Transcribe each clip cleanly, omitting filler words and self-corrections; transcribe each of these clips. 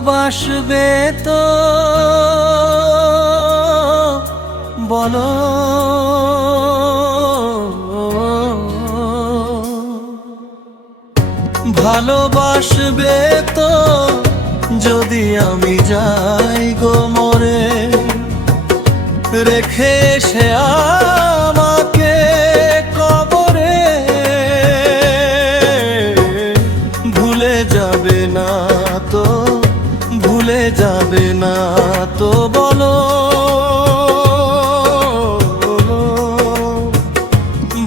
ভালোবাসবে তো বলো, ভালোবাসবে তো যদি আমি যাই গো মরে, রেখে সে আমাকে কবরে, ভুলে যাবে না তো, ভুলে যাবে না তো বলো,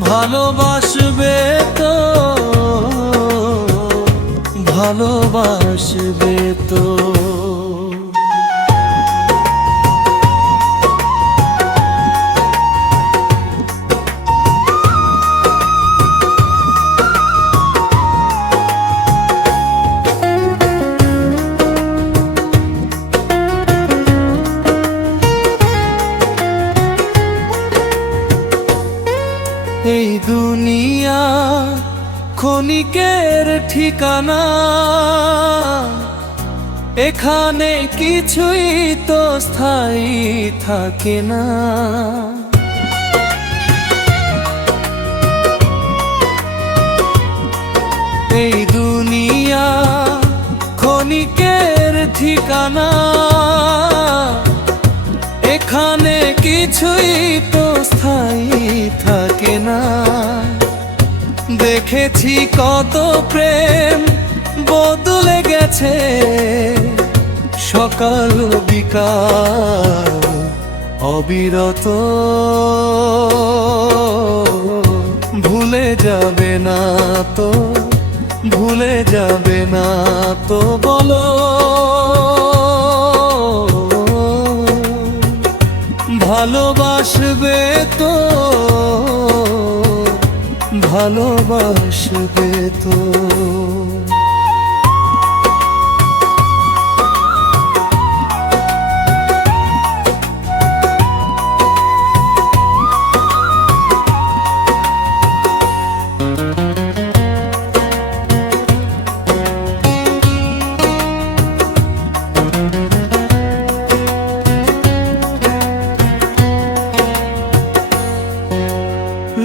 ভালোবাসবে তো, ভালোবাসবে তো। এই দুনিয়া ক্ষণিকের ঠিকানা, এখানে কিছুই তো স্থায়ী থাকে না। এই দুনিয়া ক্ষণিকের ঠিকানা, এখানে কিছুই তো স্থায়ী থাকে না। দেখেছি কত প্রেম বদলে গেছে, সকাল বিকাল অবিরত, ভুলে যাবে না তো, ভুলে যাবে না তো বলো, ভালোবাসবে তো, ভালোবাসবে তো।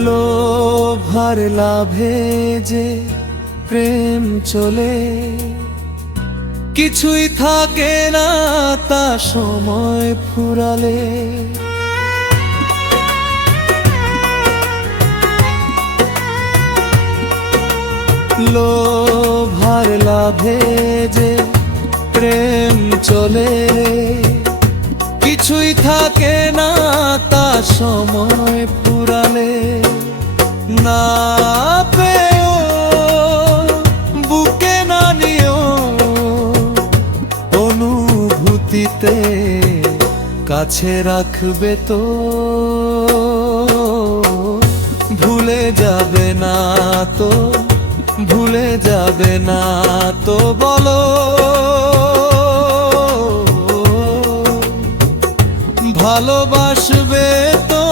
লোভার লাভে যে প্রেম চলে, কিছুই থাকে না তা সময় ফুরালে। লোভার লাভে যে প্রেম চলে, কিছুই থাকে না তা সময় ফুরালে। না পেও বুকে না নিও, অনুভূতিতে কাছে রাখবে তো, ভুলে যাবে না তো, ভুলে যাবে না তো বলো, ভালোবাসবে তো,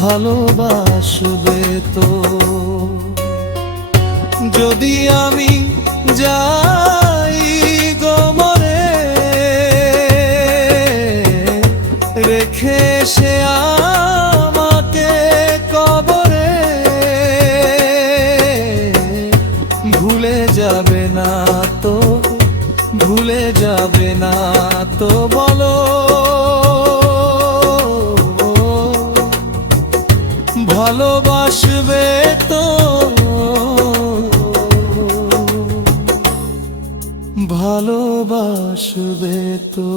ভালোবাসবে তো। যদি আমি যাই গো মরে, রেখে সে আমাকে কবরে, ভুলে যাবে না তো, ভুলে যাবে না তো বলো, ভালোবাসবে তো, ভালোবাসবে তো।